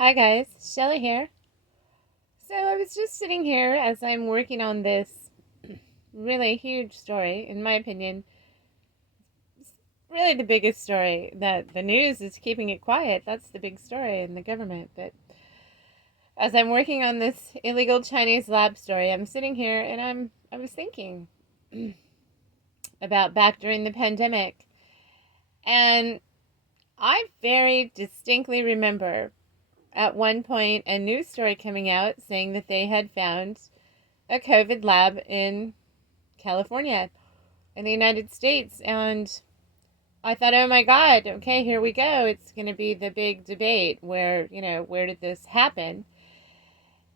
Hi guys, Shelly here. So I was just sitting here as I'm working on this really huge story, in my opinion, really the biggest story that the news is keeping it quiet. That's the big story in the government. But as I'm working on this illegal Chinese lab story, I'm sitting here and I was thinking about back during the pandemic, and I very distinctly remember at one point a news story coming out saying that they had found a COVID lab in California in the United States. And I thought, oh my God, okay, here we go. It's going to be the big debate where did this happen?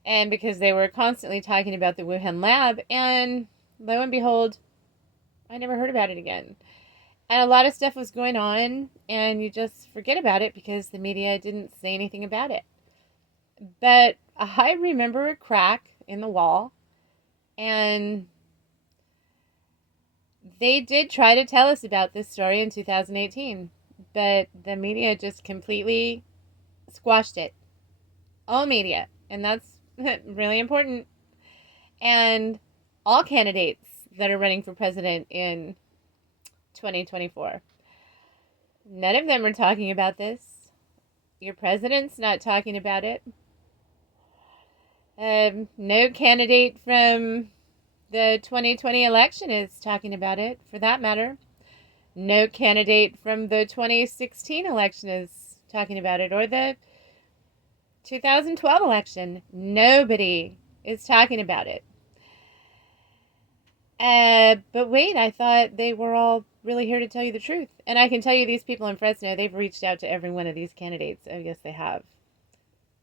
And because they were constantly talking about the Wuhan lab, and lo and behold, I never heard about it again. And a lot of stuff was going on, and you just forget about it because the media didn't say anything about it. But I remember a crack in the wall, and they did try to tell us about this story in 2018, but the media just completely squashed it. All media, and that's really important. And all candidates that are running for president in 2024. None of them are talking about this. Your president's not talking about it. No candidate from the 2020 election is talking about it, for that matter. No candidate from the 2016 election is talking about it, or the 2012 election. Nobody is talking about it. But wait, I thought they were all really here to tell you the truth. And I can tell you these people in Fresno, they've reached out to every one of these candidates. Oh, yes, they have.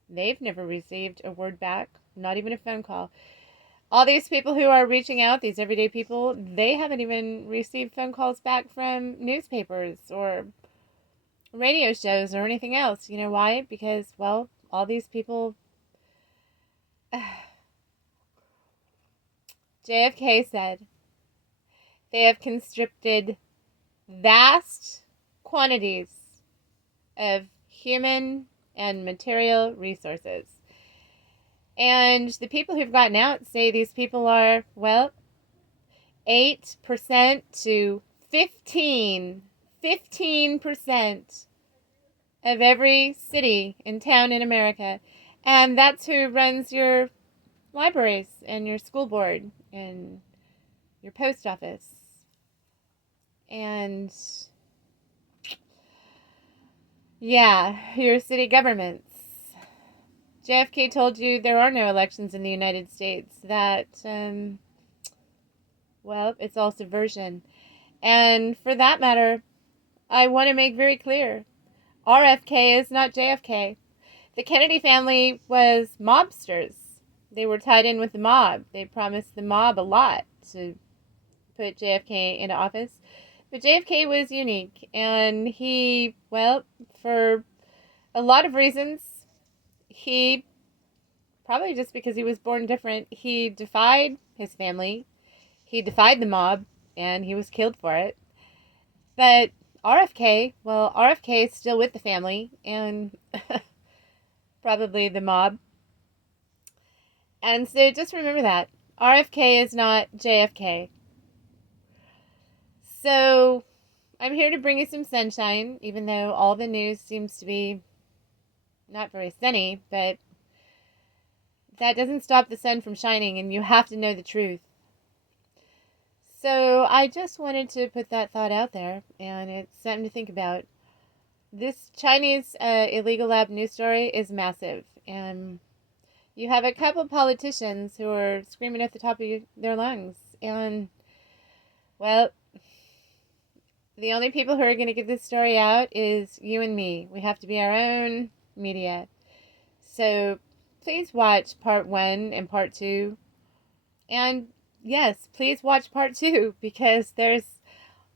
They've never received a word back, not even a phone call. All these people who are reaching out, these everyday people, they haven't even received phone calls back from newspapers or radio shows or anything else. You know why? Because, well, all these people. JFK said they have conscripted vast quantities of human and material resources. And the people who've gotten out say these people are, well, 8% to 15% of every city and town in America. And that's who runs your libraries and your school board and your post office and, yeah, your city governments. JFK told you there are no elections in the United States, that, well, it's all subversion. And for that matter, I want to make very clear RFK is not JFK. The Kennedy family was mobsters. They were tied in with the mob. They promised the mob a lot to put JFK into office. But JFK was unique, and he, well, for a lot of reasons, he, probably just because he was born different, he defied his family, he defied the mob, and he was killed for it. But RFK, well, RFK is still with the family, and probably the mob. And so just remember that. RFK is not JFK. So I'm here to bring you some sunshine, even though all the news seems to be not very sunny, but that doesn't stop the sun from shining, and you have to know the truth. So I just wanted to put that thought out there, and it's something to think about. This Chinese illegal lab news story is massive, and you have a couple politicians who are screaming at the top of their lungs, and, well, the only people who are going to get this story out is you and me. We have to be our own media. So please watch part 1 and part 2. And yes, please watch part 2, because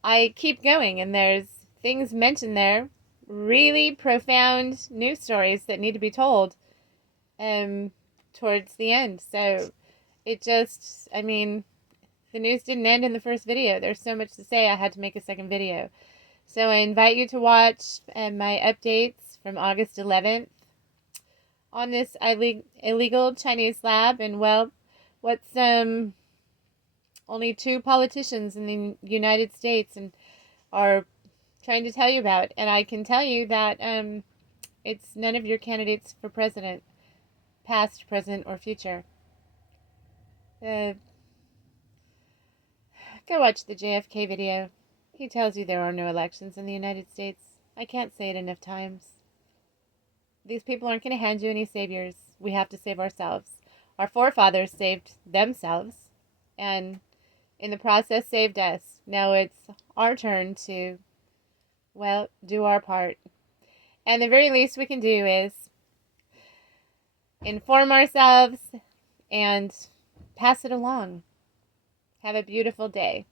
I keep going, and there's things mentioned there, really profound news stories that need to be told towards the end. So it just, I mean, the news didn't end in the first video. There's so much to say, I had to make a second video. So I invite you to watch my updates from August 11th on this illegal Chinese lab, and well, what's only two politicians in the United States and are trying to tell you about. And I can tell you that it's none of your candidates for president, past, present, or future. Uh, Go watch the JFK video. He tells you there are no elections in the United States. I can't say it enough times. These people aren't going to hand you any saviors. We have to save ourselves. Our forefathers saved themselves, and in the process saved us. Now it's our turn to, well, do our part. And the very least we can do is inform ourselves and pass it along. Have a beautiful day.